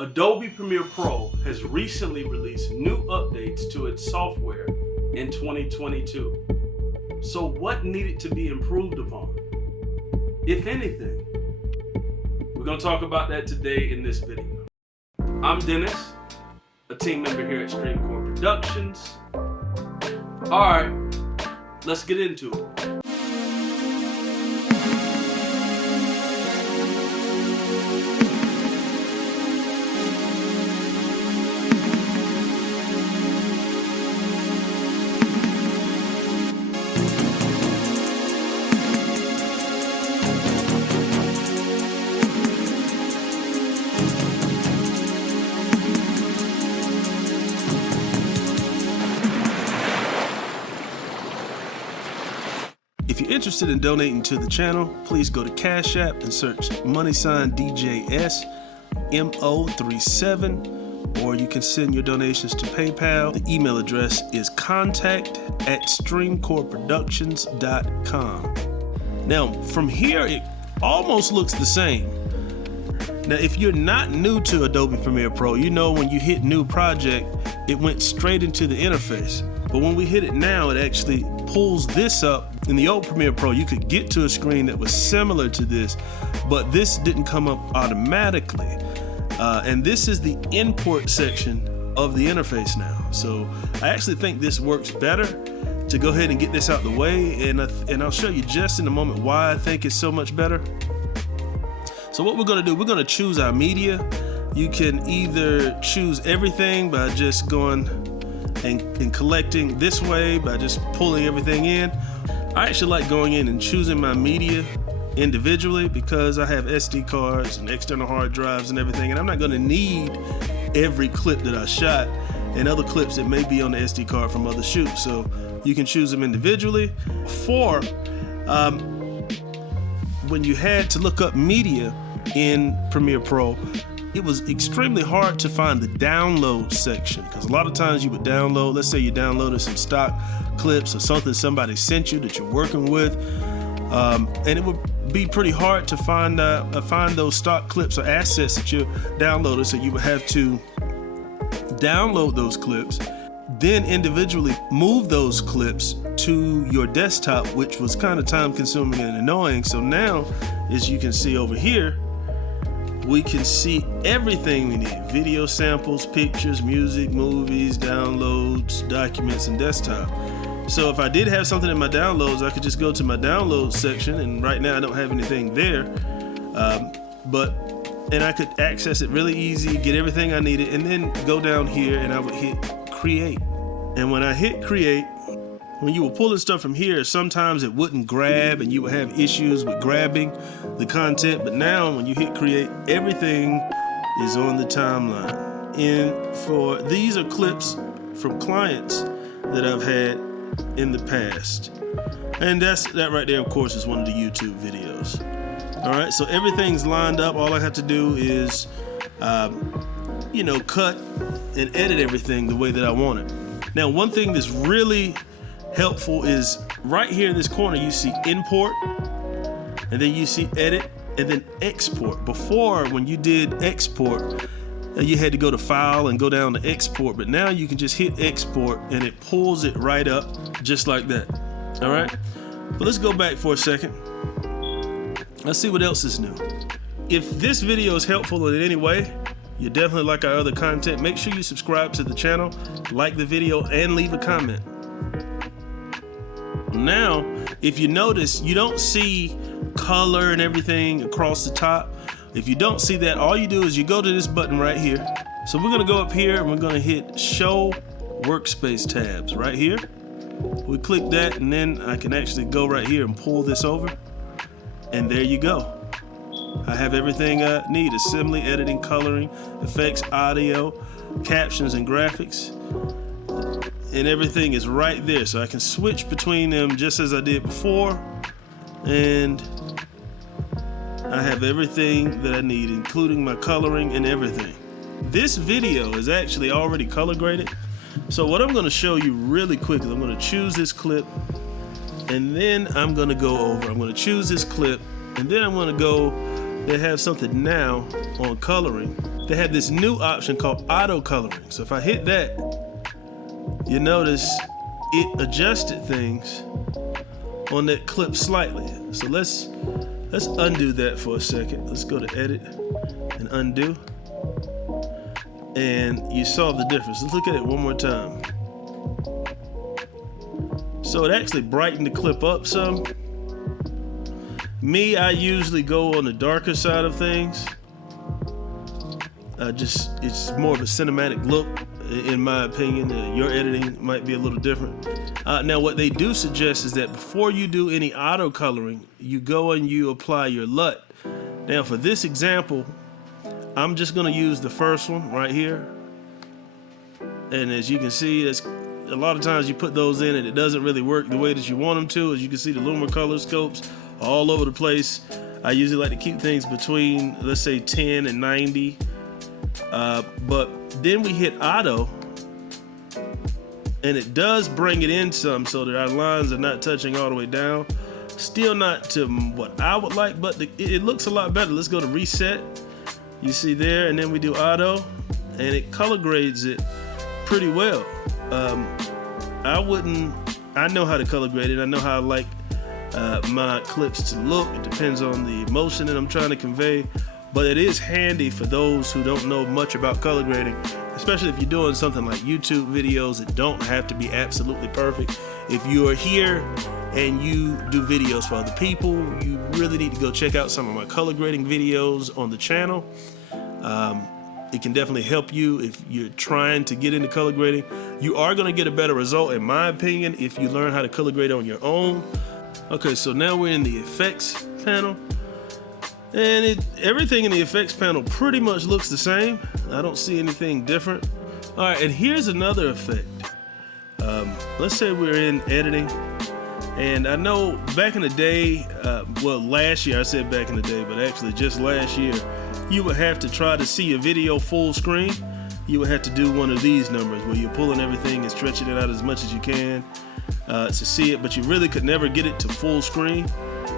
Adobe Premiere Pro has recently released new updates to its software in 2022. So what needed to be improved upon, if anything? We're going to talk about that today in this video. I'm Dennis, a team member here at Streamcore Productions. Alright, let's get into it. If you're interested in donating to the channel, please go to Cash App and search $DJS MO37, or you can send your donations to PayPal. The email address is contact@streamcoreproductions.com. Now, from here, it almost looks the same. Now, if you're not new to Adobe Premiere Pro, you know when you hit New Project, it went straight into the interface. But when we hit it now, it actually pulls this up. In the old Premiere Pro, you could get to a screen that was similar to this, but this didn't come up automatically. And this is the import section of the interface now. So I actually think this works better to go ahead and get this out the way, and I'll show you just in a moment why I think it's so much better. So what we're gonna do, we're gonna choose our media. You can either choose everything by just going and collecting this way by just pulling everything in. I actually like going in and choosing my media individually because I have SD cards and external hard drives and everything, and I'm not going to need every clip that I shot and other clips that may be on the SD card from other shoots. So you can choose them individually. For when you had to look up media in Premiere Pro, it was extremely hard to find the download section, because a lot of times you would download, let's say you downloaded some stock clips or something somebody sent you that you're working with, and it would be pretty hard to find those stock clips or assets that you downloaded. So you would have to download those clips, then individually move those clips to your desktop, which was kind of time consuming and annoying. So now, as you can see over here, we can see everything we need: video samples, pictures, music, movies, downloads, documents, and desktop. So if I did have something in my downloads, I could just go to my downloads section, and right now I don't have anything there, and I could access it really easy, get everything I needed, and then go down here and I would hit create. And when I hit create, when you were pulling stuff from here, sometimes it wouldn't grab and you would have issues with grabbing the content. But now when you hit create, everything is on the timeline. And these are clips from clients that I've had in the past. And that right there, of course, is one of the YouTube videos. All right, so everything's lined up. All I have to do is, cut and edit everything the way that I want it. Now, one thing that's really helpful is right here in this corner you see import, and then you see edit, and then export. Before, when you did export, you had to go to file and go down to export, but now you can just hit export and it pulls it right up just like that. All right, but let's go back for a second. Let's see what else is new. If this video is helpful in any way, you definitely like our other content, make sure you subscribe to the channel, like the video, and leave a comment. Now, if you notice, you don't see color and everything across the top. If you don't see that, all you do is you go to this button right here. So we're gonna go up here and we're gonna hit Show Workspace Tabs right here. We click that, and then I can actually go right here and pull this over. And there you go. I have everything I need: assembly, editing, coloring, effects, audio, captions, and graphics. And everything is right there, so I can switch between them just as I did before, and I have everything that I need, including my coloring and everything. This video is actually already color graded, so what I'm going to show you really quick is I'm going to choose this clip, and then I'm going to go over, I'm going to choose this clip, and then I'm going to go, they have something now on coloring, they have this new option called auto coloring. So if I hit that, you notice it adjusted things on that clip slightly. So let's undo that for a second. Let's go to edit and undo. And you saw the difference. Let's look at it one more time. So it actually brightened the clip up some. Me, I usually go on the darker side of things. It's more of a cinematic look, in my opinion. Your editing might be a little different. Now, what they do suggest is that before you do any auto coloring, you go and you apply your LUT. Now, for this example, I'm just going to use the first one right here. And as you can see, that's a lot of times you put those in and it doesn't really work the way that you want them to. As you can see, the Luma color scopes all over the place. I usually like to keep things between, let's say, 10 and 90. But then we hit auto, and it does bring it in some so that our lines are not touching all the way down. Still not to what I would like, but it looks a lot better. Let's go to reset. You see there, and then we do auto, and it color grades it pretty well. I know how to color grade it. I know how I like my clips to look. It depends on the emotion that I'm trying to convey, but it is handy for those who don't know much about color grading, especially if you're doing something like YouTube videos that don't have to be absolutely perfect. If you are here and you do videos for other people, you really need to go check out some of my color grading videos on the channel. It can definitely help you if you're trying to get into color grading. You are going to get a better result, in my opinion, if you learn how to color grade on your own. Okay, so now we're in the effects panel, and everything in the effects panel pretty much looks the same. I don't see anything different. All right, and here's another effect. Let's say we're in editing, and I know back in the day, well, last year, I said back in the day, but actually just last year, you would have to try to see a video full screen. You would have to do one of these numbers where you're pulling everything and stretching it out as much as you can to see it, but you really could never get it to full screen.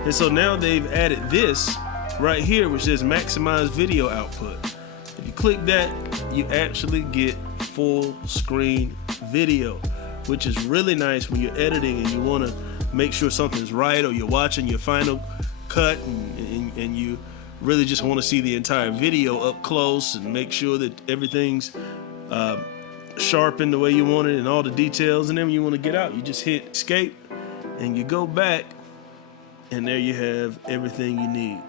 And so now they've added this right here, which says maximize video output. If you click that, you actually get full screen video, which is really nice when you're editing and you want to make sure something's right, or you're watching your final cut and you really just want to see the entire video up close and make sure that everything's sharpened the way you want it and all the details. And then when you want to get out, you just hit escape and you go back, and there you have everything you need.